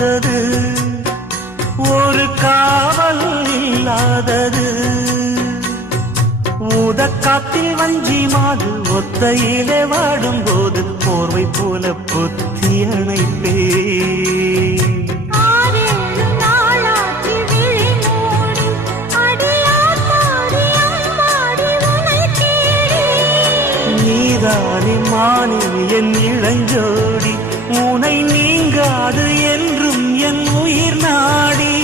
இல்லாதது, ஒரு காவல் இல்லாதது. ஊதக்காத்தில் வஞ்சி மாது ஒத்தையிலே வாடும்போது போர்வை போல பொத்தி அணைப்பே. நீதானே மானே என் இளஞ்சோடி, உனை நீங்காது என்றும் என் உயிர் நாடி.